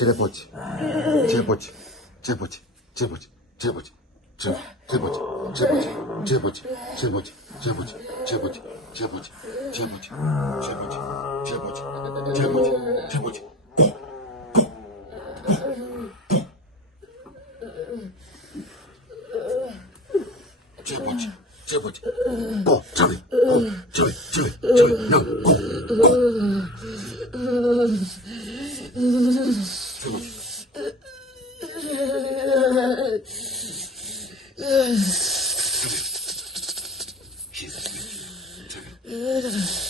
Черепочь. Черепочь. Черепочь. Черепочь. Черепочь. Черепочь. Черепочь. Черепочь. Черепочь. Черепочь. Черепочь. Черепочь. Черепочь. Черепочь. Черепочь. Черепочь. Черепочь. Черепочь. Черепочь. Go. Charlie. Go. Charlie. Charlie. Charlie. Now. Go. Go. Черепочь. Jesus.